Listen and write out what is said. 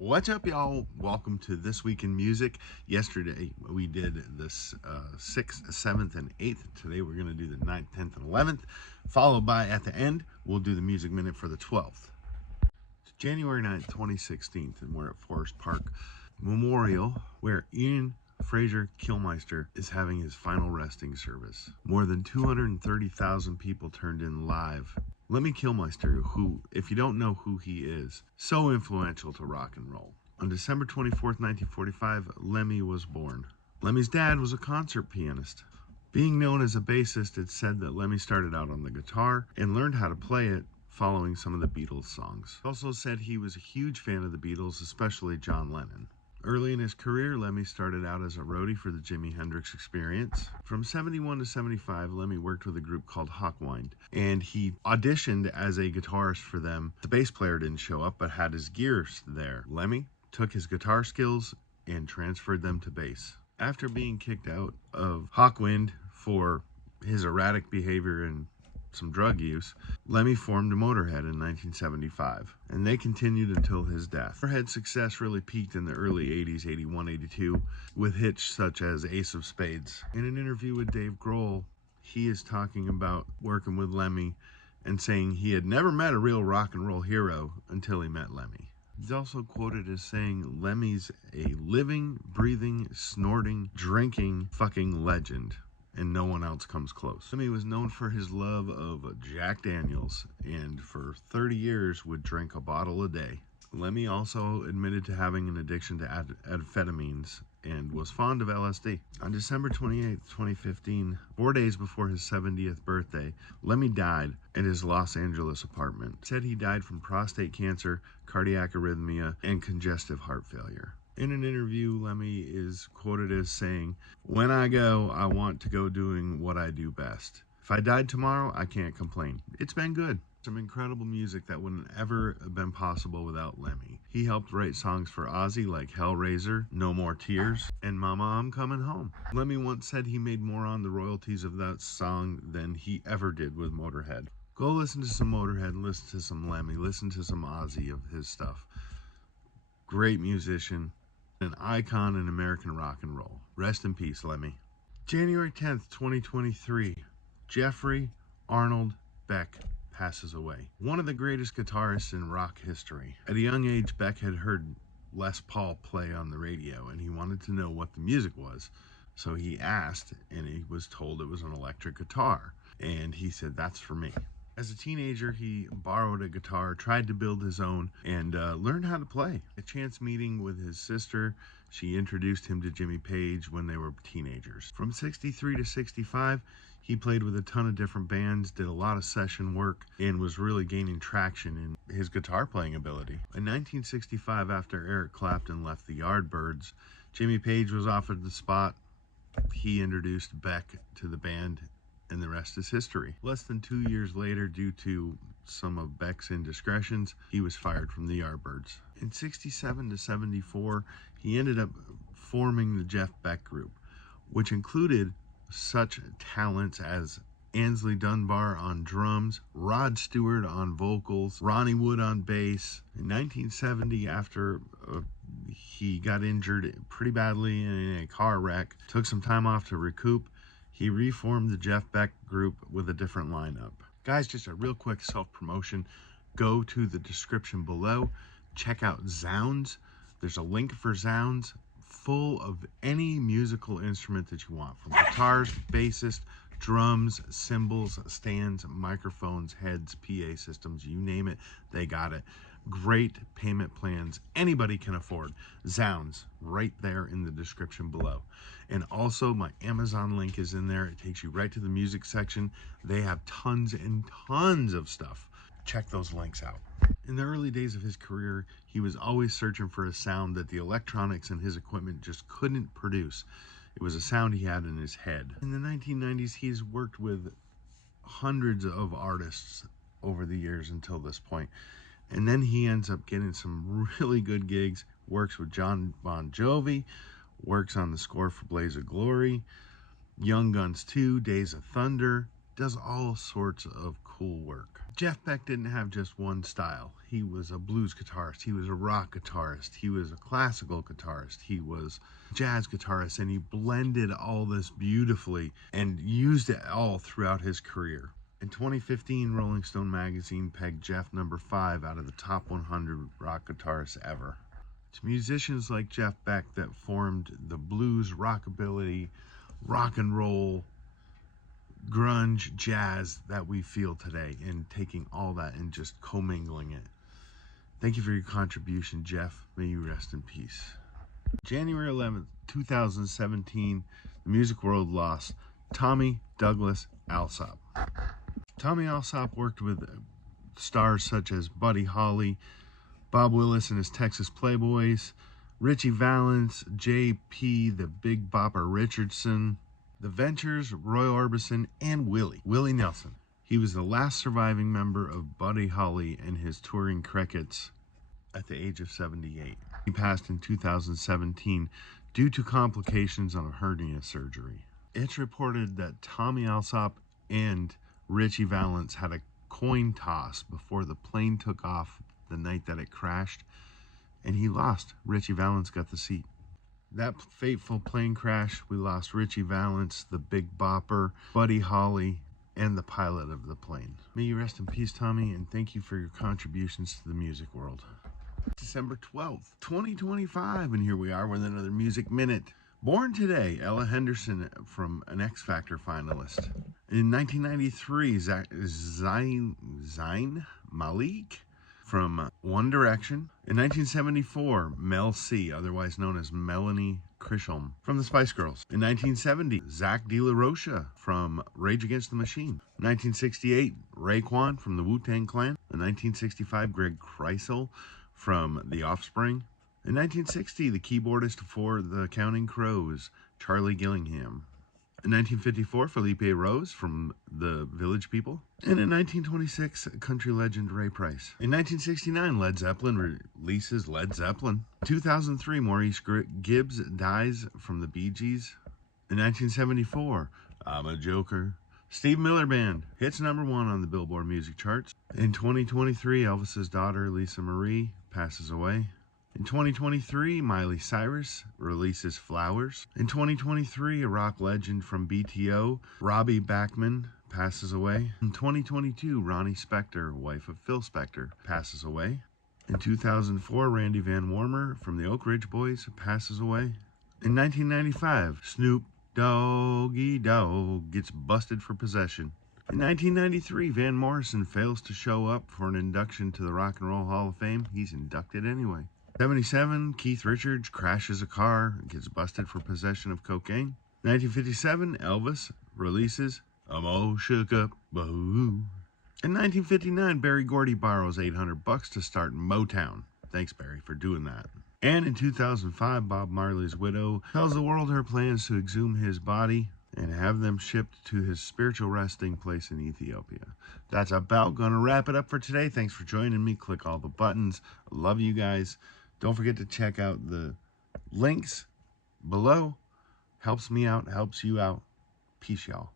What's up, y'all? Welcome to This Week in Music. Yesterday we did this 6th, 7th, and 8th. Today we're going to do the 9th, 10th, and 11th. Followed by, at the end, we'll do the Music Minute for the 12th. It's January 9th, 2016, and we're at Forest Park Memorial, where Ian Fraser Kilmeister is having his final resting service. More than 230,000 people turned in live. Lemmy Kilmeister, who, if you don't know who he is, so influential to rock and roll. On December 24th, 1945, Lemmy was born. Lemmy's dad was a concert pianist. Being known as a bassist, it's said that Lemmy started out on the guitar and learned how to play it following some of the Beatles songs. Also said he was a huge fan of the Beatles, especially John Lennon. Early in his career, Lemmy started out as a roadie for the Jimi Hendrix Experience. From 71 to 75, Lemmy worked with a group called Hawkwind, and he auditioned as a guitarist for them. The bass player didn't show up, but had his gears there. Lemmy took his guitar skills and transferred them to bass. After being kicked out of Hawkwind for his erratic behavior and some drug use, Lemmy formed Motorhead in 1975, and they continued until his death. Motorhead's success really peaked in the early 80s, 81, 82, with hits such as Ace of Spades. In an interview with Dave Grohl, he is talking about working with Lemmy and saying he had never met a real rock and roll hero until he met Lemmy. He's also quoted as saying Lemmy's a living, breathing, snorting, drinking, fucking legend, and no one else comes close. Lemmy was known for his love of Jack Daniels, and for 30 years would drink a bottle a day. Lemmy also admitted to having an addiction to amphetamines and was fond of LSD. On December 28, 2015, 4 days before his 70th birthday, Lemmy died at his Los Angeles apartment. Said he died from prostate cancer, cardiac arrhythmia, and congestive heart failure. In an interview, Lemmy is quoted as saying, "When I go, I want to go doing what I do best. If I died tomorrow, I can't complain. It's been good." Some incredible music that wouldn't ever have been possible without Lemmy. He helped write songs for Ozzy like Hellraiser, No More Tears, and Mama, I'm Coming Home. Lemmy once said he made more on the royalties of that song than he ever did with Motorhead. Go listen to some Motorhead, listen to some Lemmy, listen to some Ozzy of his stuff. Great musician, an icon in American rock and roll. Rest in peace, Lemmy. January 10th, 2023, Jeffrey Arnold Beck passes away. One of the greatest guitarists in rock history. At a young age, Beck had heard Les Paul play on the radio, and he wanted to know what the music was. So he asked, and he was told it was an electric guitar. And he said, "That's for me." As a teenager, he borrowed a guitar, tried to build his own, and learned how to play. A chance meeting with his sister, she introduced him to Jimmy Page when they were teenagers. From 63 to 65, he played with a ton of different bands, did a lot of session work, and was really gaining traction in his guitar playing ability. In 1965, after Eric Clapton left the Yardbirds, Jimmy Page was offered the spot. He introduced Beck to the band, and the rest is history. Less than 2 years later, due to some of Beck's indiscretions, he was fired from the Yardbirds. In 67 to 74, he ended up forming the Jeff Beck Group, which included such talents as Ainsley Dunbar on drums, Rod Stewart on vocals, Ronnie Wood on bass. In 1970, after he got injured pretty badly in a car wreck, took some time off to recoup, he reformed the Jeff Beck Group with a different lineup. Guys, just a real quick self-promotion. Go to the description below. Check out Zounds. There's a link for Zounds full of any musical instrument that you want, from guitars, bassist, drums, cymbals, stands, microphones, heads, PA systems, you name it, they got it. Great payment plans anybody can afford. Zounds, right there in the description below. And also my Amazon link is in there. It takes you right to the music section. They have tons and tons of stuff. Check those links out. In the early days of his career, he was always searching for a sound that the electronics and his equipment just couldn't produce. It was a sound he had in his head. In the 1990s, he's worked with hundreds of artists over the years until this point. And then he ends up getting some really good gigs, works with John Bon Jovi, works on the score for Blaze of Glory, Young Guns 2, Days of Thunder, does all sorts of cool cool work. Jeff Beck didn't have just one style. He was a blues guitarist, he was a rock guitarist, he was a classical guitarist, he was a jazz guitarist, and he blended all this beautifully and used it all throughout his career. In 2015, Rolling Stone magazine pegged Jeff number 5 out of the top 100 rock guitarists ever. It's musicians like Jeff Beck that formed the blues, rockabilly, rock and roll, grunge, jazz that we feel today, and taking all that and just commingling it. Thank you for your contribution, Jeff. May you rest in peace. January 11th, 2017, the music world lost Tommy Douglas Allsop. Tommy Allsop worked with stars such as Buddy Holly, Bob Willis and his Texas Playboys, Richie Valens, J.P. the Big Bopper Richardson, The Ventures, Roy Orbison, and Willie Nelson. He was the last surviving member of Buddy Holly and his touring Crickets at the age of 78. He passed in 2017 due to complications on a hernia surgery. It's reported that Tommy Allsop and Richie Valens had a coin toss before the plane took off the night that it crashed, and he lost. Richie Valens got the seat. That fateful plane crash, we lost Richie Valens, the Big Bopper, Buddy Holly, and the pilot of the plane. May you rest in peace, Tommy, and thank you for your contributions to the music world. December 12th, 2025, and here we are with another Music Minute. Born today, Ella Henderson from an X Factor finalist. In 1993, Zayn Malik from One Direction. In 1974, Mel C, otherwise known as Melanie Chrisholm, from the Spice Girls. In 1970, Zach De La Rocha from Rage Against the Machine. 1968, Raekwon from the Wu-Tang Clan. In 1965, Greg Kreisel from The Offspring. In 1960, the keyboardist for the Counting Crows, Charlie Gillingham. In 1954, Felipe Rose from the Village People. And in 1926, country legend Ray Price. In 1969, Led Zeppelin releases Led Zeppelin. In 2003, Maurice Gibbs dies from the Bee Gees. In 1974, I'm a Joker. Steve Miller Band hits #1 on the Billboard music charts. In 2023, Elvis's daughter, Lisa Marie, passes away. In 2023, Miley Cyrus releases Flowers. In 2023, a rock legend from BTO, Robbie Bachman, passes away. In 2022, Ronnie Spector, wife of Phil Spector, passes away. In 2004, Randy Van Warmer from the Oak Ridge Boys passes away. In 1995, Snoop Doggy Dogg gets busted for possession. In 1993, Van Morrison fails to show up for an induction to the Rock and Roll Hall of Fame. He's inducted anyway. 1977, Keith Richards crashes a car and gets busted for possession of cocaine. 1957, Elvis releases I'm All Shook Up, Boo. In 1959, Berry Gordy borrows $800 to start Motown. Thanks, Barry, for doing that. And in 2005, Bob Marley's widow tells the world her plans to exhume his body and have them shipped to his spiritual resting place in Ethiopia. That's about going to wrap it up for today. Thanks for joining me. Click all the buttons. I love you guys. Don't forget to check out the links below. Helps me out, helps you out. Peace, y'all.